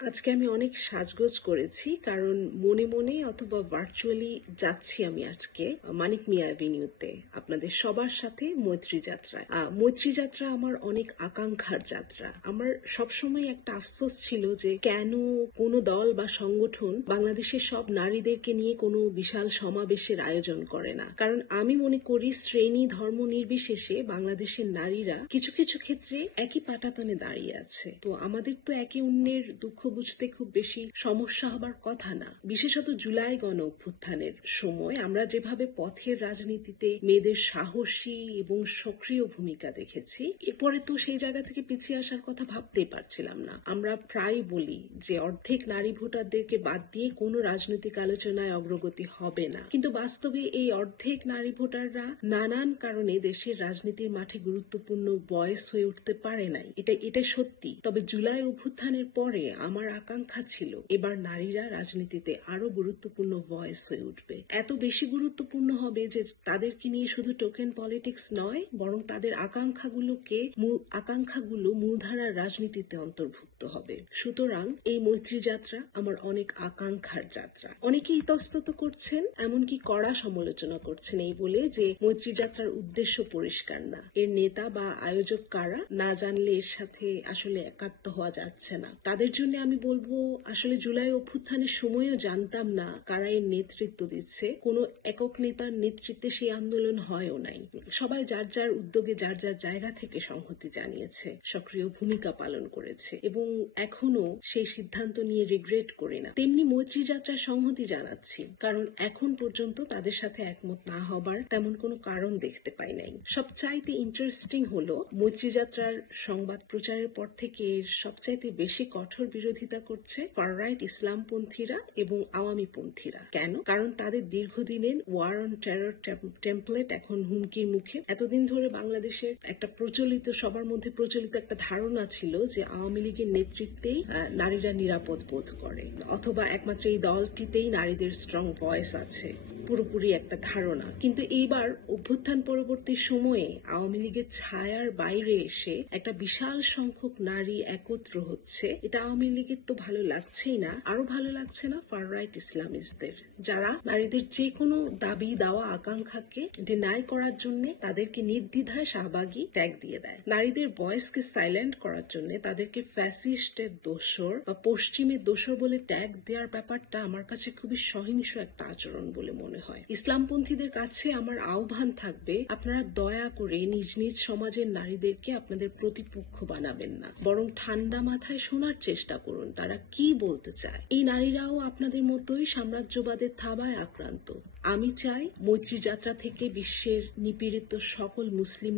আজকে আমি অনেক সাজগোজ করেছি কারণ মনে মনে অথবা ভার্চুয়ালি যাচ্ছি আমি আজকে মানিক মিয়া অ্যাভিনিউতে আপনাদের সবার সাথে মৈত্রী যাত্রায়। মৈত্রী যাত্রা আমার অনেক আকাঙ্ক্ষার যাত্রা। আমার সবসময় একটা আফসোস ছিল যে কেন কোনো দল বা সংগঠন বাংলাদেশের সব নারীদেরকে নিয়ে কোনো বিশাল সমাবেশের আয়োজন করে না। কারণ আমি মনে করি শ্রেণী ধর্ম নির্বিশেষে বাংলাদেশের নারীরা কিছু কিছু ক্ষেত্রে একই পাটাতনে দাঁড়িয়ে আছে। তো আমাদের তো একে অন্যের দুঃখ বুঝতে খুব বেশি সমস্যা হবার কথা না। বিশেষত জুলাই গণ অভ্যুত্থানের সময় আমরা যেভাবে পথের রাজনীতিতে মেয়েদের সাহসী এবং সক্রিয় ভূমিকা দেখেছি, এরপরে তো সেই জায়গা থেকে পিছিয়ে আসার কথা ভাবতেই পারছিলাম না। আমরা প্রায় বলি যে অর্ধেক নারী ভোটারদেরকে বাদ দিয়ে কোনো রাজনৈতিক আলোচনায় অগ্রগতি হবে না, কিন্তু বাস্তবে এই অর্ধেক নারী ভোটাররা নানান কারণে দেশের রাজনীতির মাঠে গুরুত্বপূর্ণ ভয়েস হয়ে উঠতে পারে নাই। এটা সত্যি। তবে জুলাই অভ্যুত্থানের পরে আমার আকাঙ্ক্ষা ছিল এবার নারীরা রাজনীতিতে আরো গুরুত্বপূর্ণ ভয়েস হয়ে উঠবে। এত বেশি গুরুত্বপূর্ণ হবে যে তাদেরকে নিয়ে শুধু টোকেন পলিটিক্স নয়, বরং তাদের আকাঙ্ক্ষাগুলো মূলধারার রাজনীতিতে অন্তর্ভুক্ত হবে। সুতরাং এই মৈত্রী যাত্রা আমার অনেক আকাঙ্ক্ষার যাত্রা। অনেকে ইতস্তত করছেন, এমনকি কড়া সমালোচনা করছেন এই বলে যে মৈত্রী যাত্রার উদ্দেশ্য পরিষ্কার না, এর নেতা বা আয়োজক কারা না জানলে এর সাথে আসলে একাত্ম হওয়া যাচ্ছে না। তাদের জন্য আমি বলবো, আসলে জুলাই অভ্যুত্থানের সময়ও জানতাম না কারা এর নেতৃত্ব দিচ্ছে। কোনো একক নেতার নেতৃত্বে সেই আন্দোলন হয়ও নাই। সবাই যার যার উদ্যোগে যার যার জায়গা থেকে সংহতি জানিয়েছে, সক্রিয় ভূমিকা পালন করেছে এবং এখনো সেই সিদ্ধান্ত নিয়ে রিগ্রেট করি না। তেমনি মৈত্রী যাত্রার সংহতি জানাচ্ছি, কারণ এখন পর্যন্ত তাদের সাথে একমত না হবার তেমন কোনো কারণ দেখতে পাই নাই। সবচাইতে ইন্টারেস্টিং হলো মৈত্রী যাত্রার সংবাদ প্রচারের পর থেকে সবচাইতে বেশি কঠোর বিরোধিতা করছে ফার রাইট ইসলামপন্থীরা এবং আওয়ামী পন্থীরা। কেন? কারণ তাদের দীর্ঘদিনের ওয়ার অন টেরর টেমপ্লেট এখন হুমকির মুখে। এতদিন ধরে বাংলাদেশের একটা সবার মধ্যে প্রচলিত একটা ধারণা ছিল যে আওয়ামী লীগের নেতৃত্বেই নারীরা নিরাপদ বোধ করে, অথবা একমাত্র এই দলটিতেই নারীদের স্ট্রং ভয়েস আছে, পুরোপুরি একটা ধারণা। কিন্তু এইবার অভ্যুত্থান পরবর্তী সময়ে আওয়ামী লীগের ছায়ার বাইরে এসে একটা বিশাল সংখ্যক নারী একত্র হচ্ছে। এটা আওয়ামী লীগের তো ভালো লাগছেই না, আরো ভালো লাগছে না ফার রাইট ইসলামিস্টদের, যারা নারীদের যে কোনো দাবি দাওয়া আকাঙ্ক্ষাকে ডিনাই করার জন্য তাদেরকে নির্দ্বিধায় শাহবাগী ট্যাগ দিয়ে দেয়। নারীদের ভয়েসকে সাইলেন্ট করার জন্য তাদেরকে ফ্যাসিস্টের দোসর বা পশ্চিমের দোসর বলে ট্যাগ দেওয়ার ব্যাপারটা আমার কাছে খুবই সহিংস একটা আচরণ বলে মনে হয়। ইসলামপন্থীদের কাছে আমার আহ্বান থাকবে, আপনারা দয়া করে নিজ নিজ সমাজের নারীদেরকে আপনাদের প্রতিপক্ষ বানাবেন না, বরং ঠান্ডা মাথায় শোনার চেষ্টা করুন তারা কি বলতে চায়। এই নারীরাও আপনাদের মতোই সাম্রাজ্যবাদের থাবায় আক্রান্ত। আমি চাই মৈত্রী যাত্রা থেকে বিশ্বের নিপীড়িত সকল মুসলিম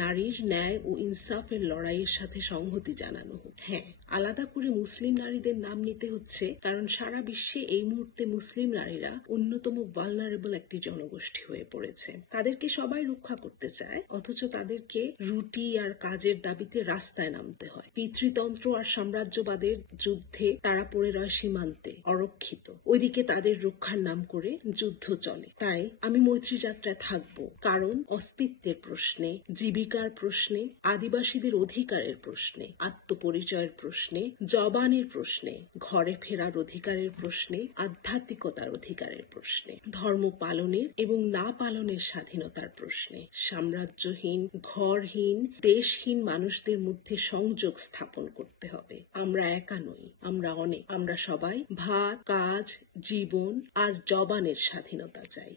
নারীর ন্যায় ও ইনসাফের লড়াইয়ের সাথে সংহতি জানানো হোক। হ্যাঁ, আলাদা করে মুসলিম নারীদের নাম নিতে হচ্ছে, কারণ সারা বিশ্বে এই মুহূর্তে মুসলিম নারীরা অন্যতম ভালনারেবল একটি জনগোষ্ঠী হয়ে পড়েছে। তাদেরকে সবাই রক্ষা করতে চায়, অথচ তাদেরকে রুটি আর কাজের দাবিতে রাস্তায় নামতে হয়। পিতৃতন্ত্র আর সাম্রাজ্যবাদের যুদ্ধে তারা পড়ে রয় সীমান্তে অরক্ষিত, ওইদিকে তাদের রক্ষার নাম করে যুদ্ধ চলে। তাই আমি মৈত্রী যাত্রায় থাকবো, কারণ অস্তিত্বের প্রশ্নে, জীবিকার প্রশ্নে, আদিবাসীদের অধিকারের প্রশ্নে, আত্মপরিচয়ের প্রশ্নে, জবানের প্রশ্নে, ঘরে ফেরার অধিকারের প্রশ্নে, আধ্যাত্মিকতার অধিকারের প্রশ্নে, ধর্ম পালনের এবং না পালনের স্বাধীনতার প্রশ্নে, সাম্রাজ্যহীন, ঘরহীন, দেশহীন মানুষদের মধ্যে সংযোগ স্থাপন করতে হবে। আমরা একা নই, আমরা অনেক। আমরা সবাই ভাত, কাজ, জীবন আর জবানের স্বাধীনতা চাই।